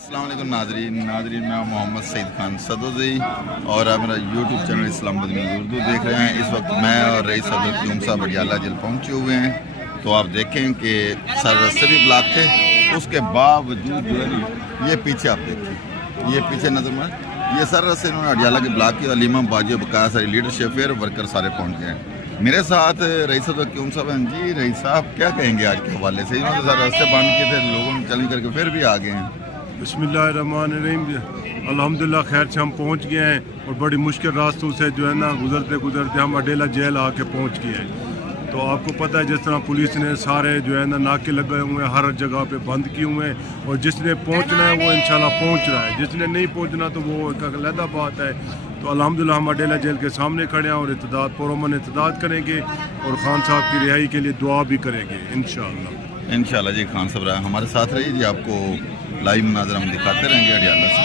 अस्सलाम वालेकुम नाजरीन मैं मोहम्मद सईद खान सदोजी और आप मेरा यूट्यूब चैनल इस्लामाबाद में उर्दू देख रहे हैं। इस वक्त मैं और रईस सदर क्यूम साहब अडियाला जेल पहुंचे हुए हैं। तो आप देखें कि सर रास्ते भी ब्लॉक थे, उसके बावजूद जो है ये पीछे आप देखिए, ये पीछे नजर में ये सर रास्ते इन्होंने अडियाला के ब्लॉक की अलीमा बाजी बकाया सारी लीडरशिप है, वर्कर सारे पहुँच गए हैं। मेरे साथ रईस सदर क्यूम साहब हैं। जी रईस साहब क्या कहेंगे आज के हवाले से? इन्होंने सर रास्ते बंद किए थे, लोगों ने चल करके फिर भी आ गए हैं। बिस्मिल्लाहिर्रहमानिर्रहीम। अल्हम्दुलिल्लाह खैर से हम पहुंच गए हैं और बड़ी मुश्किल रास्तों से जो है ना गुजरते गुजरते हम अडेला जेल आके पहुंच गए हैं। तो आपको पता है जिस तरह पुलिस ने सारे जो है ना नाके लगे हुए हैं, हर जगह पे बंद किए हुए हैं और जिसने पहुंचना है वो इंशाल्लाह पहुंच रहा है, जिसने नहीं पहुंचना तो वो एक अलग बात है। तो अल्हम्दुलिल्लाह हम अडेला जेल के सामने खड़े हैं और इत्तेदाद पुरअमन इत्तेदाद करेंगे और खान साहब की रिहाई के लिए दुआ भी करेंगे इंशाल्लाह। इंशाल्लाह जी। खान साहब हमारे साथ रहिए जी, आपको लाइव मुनाज़रा हम दिखाते रहेंगे अडियाला से।